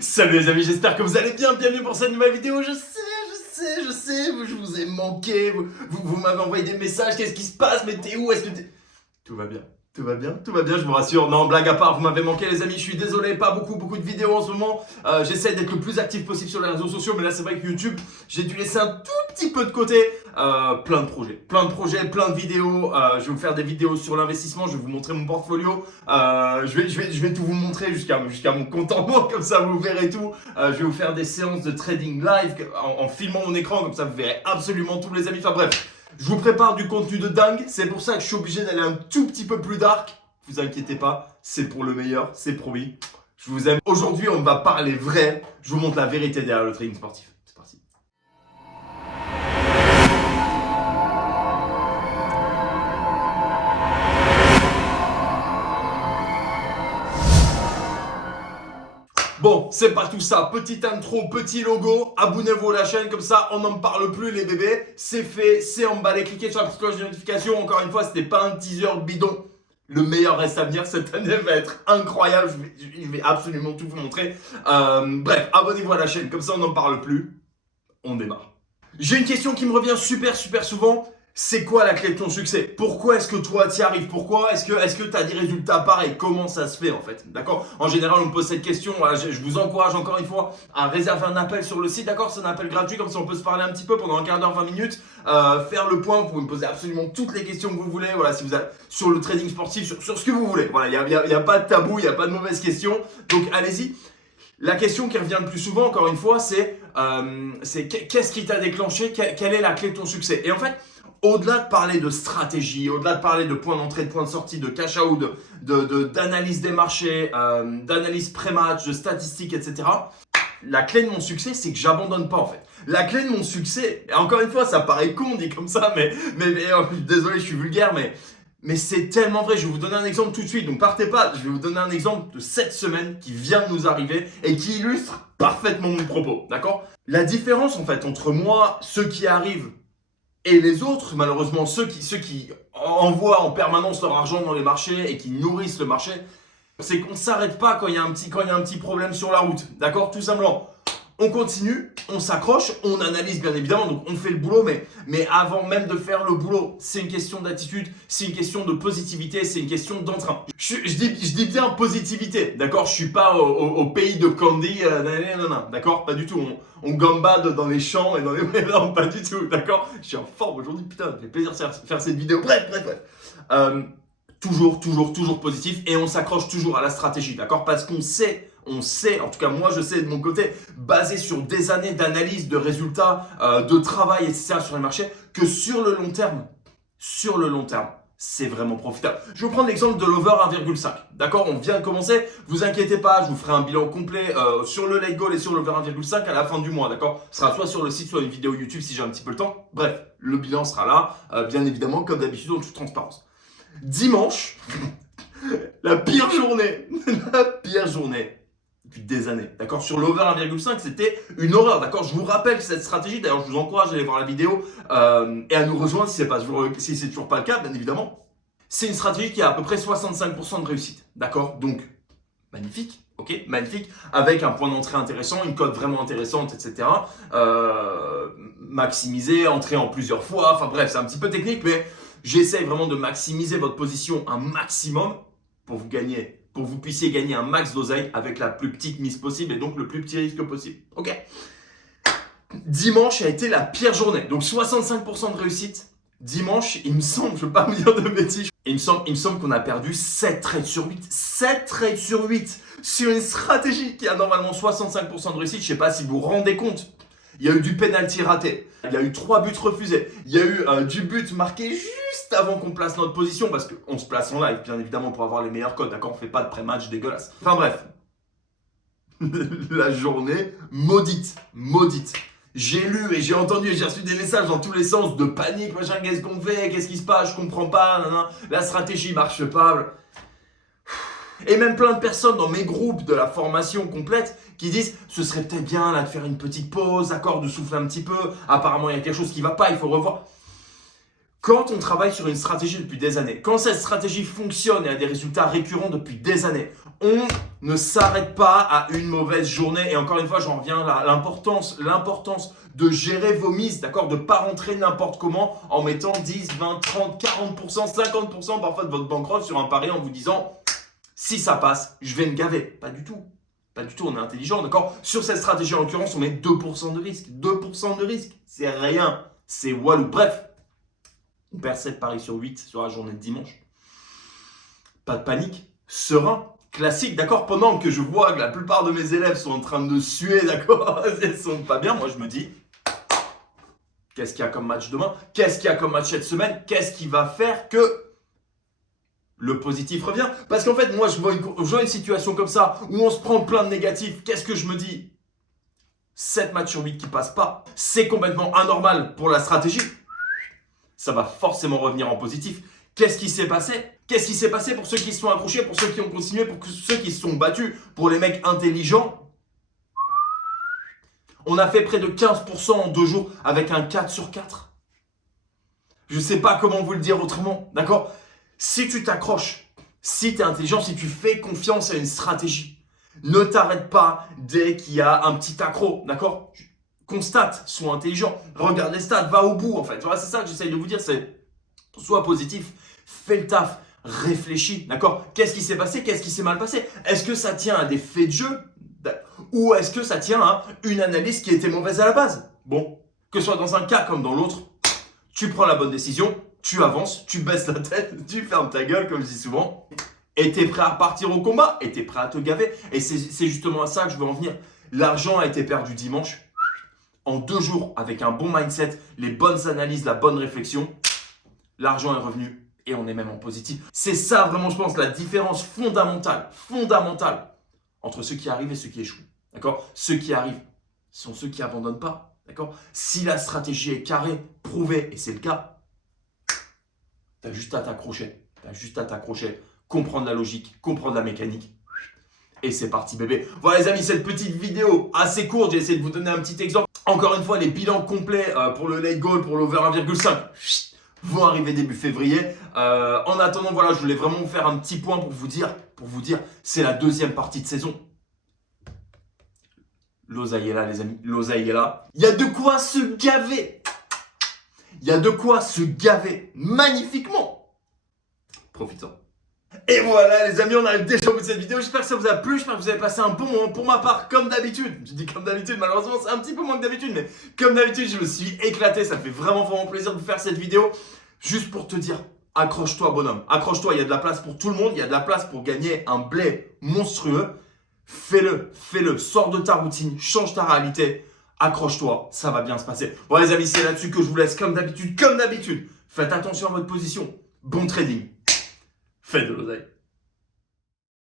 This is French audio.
Salut les amis, j'espère que vous allez bien, bienvenue pour cette nouvelle vidéo. Je sais, je vous ai manqué, vous m'avez envoyé des messages, qu'est-ce qui se passe, mais t'es où, est-ce que t'es... Tout va bien, je vous rassure. Non, blague à part, vous m'avez manqué les amis, je suis désolé, pas beaucoup de vidéos en ce moment. J'essaie d'être le plus actif possible sur les réseaux sociaux, mais là c'est vrai que YouTube, j'ai dû laisser un tout petit peu de côté. Plein de projets, plein de vidéos. Je vais vous faire des vidéos sur l'investissement, je vais vous montrer mon portfolio. Je vais tout vous montrer jusqu'à mon compte en banque, comme ça vous verrez tout. Je vais vous faire des séances de trading live en filmant mon écran, comme ça vous verrez absolument tous les amis. Enfin bref. Je vous prépare du contenu de dingue, c'est pour ça que je suis obligé d'aller un tout petit peu plus dark. Vous inquiétez pas, c'est pour le meilleur, c'est promis. Je vous aime. Aujourd'hui, on va parler vrai. Je vous montre la vérité derrière le trading sportif. C'est parti. Bon, c'est pas tout ça. Petite intro, petit logo. Abonnez-vous à la chaîne, comme ça, on n'en parle plus, les bébés. C'est fait, c'est emballé. Cliquez sur la petite cloche de notification. Encore une fois, c'était pas un teaser bidon. Le meilleur reste à venir. Cette année va être incroyable. Je vais absolument tout vous montrer. Bref, abonnez-vous à la chaîne, comme ça, on n'en parle plus. On démarre. J'ai une question qui me revient super souvent. C'est quoi la clé de ton succès? Pourquoi est-ce que toi t'y arrives? Pourquoi est-ce que tu as des résultats pareils? Comment ça se fait en fait? D'accord? En général, on me pose cette question. Voilà, je vous encourage encore une fois à réserver un appel sur le site. D'accord? C'est un appel gratuit, comme ça on peut se parler un petit peu pendant un quart d'heure, 20 minutes. Faire le point. Vous pouvez me poser absolument toutes les questions que vous voulez. Voilà, si vous avez sur le trading sportif, sur ce que vous voulez. Voilà, il y a pas de tabou, il n'y a pas de mauvaises questions. Donc allez-y. La question qui revient le plus souvent, encore une fois, c'est qu'est-ce qui t'a déclenché? Quelle est la clé de ton succès? Et en fait, au-delà de parler de stratégie, au-delà de parler de points d'entrée, de points de sortie, de cash out, d'analyse des marchés, d'analyse pré-match, de statistiques, etc., la clé de mon succès, c'est que j'abandonne pas en fait. La clé de mon succès, et encore une fois, ça paraît con dit comme ça, mais désolé, je suis vulgaire, mais c'est tellement vrai. Je vais vous donner un exemple tout de suite, donc partez pas. Je vais vous donner un exemple de cette semaine qui vient de nous arriver et qui illustre parfaitement mon propos, d'accord? La différence en fait entre moi, ceux qui arrivent, et les autres, malheureusement, ceux qui envoient en permanence leur argent dans les marchés et qui nourrissent le marché, c'est qu'on ne s'arrête pas quand il y a un petit problème sur la route. D'accord? Tout simplement. On continue, on s'accroche, on analyse bien évidemment, donc on fait le boulot, mais avant même de faire le boulot, c'est une question d'attitude, c'est une question de positivité, c'est une question d'entrain. Je dis bien positivité, d'accord? Je suis pas au pays de Candy, d'accord? Pas du tout, on gambade dans les champs et dans les... Non, pas du tout, d'accord? Je suis en forme aujourd'hui, putain, ça fait plaisir de faire cette vidéo, bref. Toujours positif et on s'accroche toujours à la stratégie, d'accord? Parce qu'on sait, en tout cas moi je sais de mon côté, basé sur des années d'analyse, de résultats, de travail, etc. sur les marchés, que sur le long terme, c'est vraiment profitable. Je vais vous prendre l'exemple de l'over 1,5. D'accord? On vient de commencer, vous inquiétez pas, je vous ferai un bilan complet sur le late goal et sur l'over 1,5 à la fin du mois, d'accord? Ce sera soit sur le site, soit une vidéo YouTube si j'ai un petit peu le temps. Bref, le bilan sera là, bien évidemment, comme d'habitude, en toute transparence. Dimanche, la pire journée depuis des années, d'accord? Sur l'over 1,5, c'était une horreur, d'accord? Je vous rappelle cette stratégie, d'ailleurs je vous encourage à aller voir la vidéo et à nous rejoindre si c'est toujours pas le cas, bien évidemment. C'est une stratégie qui a à peu près 65% de réussite, d'accord? Donc, magnifique, ok? Magnifique, avec un point d'entrée intéressant, une cote vraiment intéressante, etc. Maximiser, entrer en plusieurs fois, enfin bref, c'est un petit peu technique, mais j'essaie vraiment de maximiser votre position un maximum pour que vous puissiez gagner un max d'oseille avec la plus petite mise possible et donc le plus petit risque possible. Ok? Dimanche a été la pire journée. Donc 65% de réussite. Dimanche, il me semble, je ne veux pas vous dire de bêtises, il me semble qu'on a perdu 7 trades sur 8. 7 trades sur 8 sur une stratégie qui a normalement 65% de réussite. Je ne sais pas si vous vous rendez compte. Il y a eu du penalty raté, il y a eu 3 buts refusés, il y a eu du but marqué juste avant qu'on place notre position, parce qu'on se place en live, bien évidemment, pour avoir les meilleurs codes, d'accord? On fait pas de pré-match dégueulasse. Enfin bref, la journée maudite. J'ai lu et j'ai entendu et j'ai reçu des messages dans tous les sens de panique, machin, qu'est-ce qu'on fait? Qu'est-ce qui se passe? Je comprends pas, la stratégie marche pas. Et même plein de personnes dans mes groupes de la formation complète qui disent ce serait peut-être bien là de faire une petite pause, d'accord, de souffler un petit peu, apparemment il y a quelque chose qui va pas, il faut revoir. Quand on travaille sur une stratégie depuis des années, quand cette stratégie fonctionne et a des résultats récurrents depuis des années, On ne s'arrête pas à une mauvaise journée. Et encore une fois, j'en reviens là, l'importance de gérer vos mises, d'accord? De ne pas rentrer n'importe comment en mettant 10, 20, 30, 40%, 50% parfois de votre banqueroute sur un pari en vous disant si ça passe, je vais me gaver. Pas du tout. Pas du tout, on est intelligent, d'accord? Sur cette stratégie, en l'occurrence, on met 2% de risque. 2% de risque, c'est rien. C'est walou. Bref, on perd 7 paris sur 8 sur la journée de dimanche. Pas de panique, serein, classique, d'accord? Pendant que je vois que la plupart de mes élèves sont en train de suer, d'accord? Ils sont pas bien, moi je me dis, qu'est-ce qu'il y a comme match demain? Qu'est-ce qu'il y a comme match cette semaine? Qu'est-ce qui va faire que le positif revient? Parce qu'en fait, moi je vois une situation comme ça, où on se prend plein de négatifs. Qu'est-ce que je me dis? 7 matchs sur 8 qui passent pas, c'est complètement anormal pour la stratégie. Ça va forcément revenir en positif. Qu'est-ce qui s'est passé? Qu'est-ce qui s'est passé pour ceux qui se sont accrochés, pour ceux qui ont continué, pour ceux qui se sont battus, pour les mecs intelligents? On a fait près de 15% en 2 jours avec un 4 sur 4. Je ne sais pas comment vous le dire autrement, d'accord? Si tu t'accroches, si tu es intelligent, si tu fais confiance à une stratégie, ne t'arrête pas dès qu'il y a un petit accro, d'accord? Constate, sois intelligent, regarde les stats, va au bout en fait. Voilà, c'est ça que j'essaye de vous dire, c'est sois positif, fais le taf, réfléchis, d'accord? Qu'est-ce qui s'est passé? Qu'est-ce qui s'est mal passé? Est-ce que ça tient à des faits de jeu? Ou est-ce que ça tient à une analyse qui était mauvaise à la base? Bon, que ce soit dans un cas comme dans l'autre, tu prends la bonne décision, tu avances, tu baisses la tête, tu fermes ta gueule comme je dis souvent, et t'es prêt à repartir au combat, et t'es prêt à te gaver. Et c'est justement à ça que je veux en venir. L'argent a été perdu dimanche. En 2 jours, avec un bon mindset, les bonnes analyses, la bonne réflexion, l'argent est revenu et on est même en positif. C'est ça vraiment, je pense, la différence fondamentale entre ceux qui arrivent et ceux qui échouent. D'accord? Ceux qui arrivent sont ceux qui n'abandonnent pas. D'accord? Si la stratégie est carrée, prouvée, et c'est le cas, tu as juste à t'accrocher. Tu as juste à t'accrocher, comprendre la logique, comprendre la mécanique. Et c'est parti bébé. Voilà les amis, cette petite vidéo assez courte, j'ai essayé de vous donner un petit exemple. Encore une fois, les bilans complets pour le late goal, pour l'over 1,5 vont arriver début février. En attendant, voilà, je voulais vraiment vous faire un petit point pour vous dire, c'est la deuxième partie de saison. L'oseille est là les amis, l'oseille est là. Il y a de quoi se gaver. Il y a de quoi se gaver magnifiquement. Profitons. Et voilà les amis, on arrive déjà au bout de cette vidéo. J'espère que ça vous a plu, j'espère que vous avez passé un bon moment. Pour ma part, comme d'habitude, je dis comme d'habitude, malheureusement c'est un petit peu moins que d'habitude, mais comme d'habitude je me suis éclaté. Ça fait vraiment plaisir de vous faire cette vidéo. Juste pour te dire, accroche-toi bonhomme, accroche-toi, il y a de la place pour tout le monde. Il y a de la place pour gagner un blé monstrueux. Fais-le, sors de ta routine, change ta réalité. Accroche-toi, ça va bien se passer. Bon les amis, c'est là-dessus que je vous laisse comme d'habitude. Faites attention à votre position. Bon trading. Faites de l'oseille.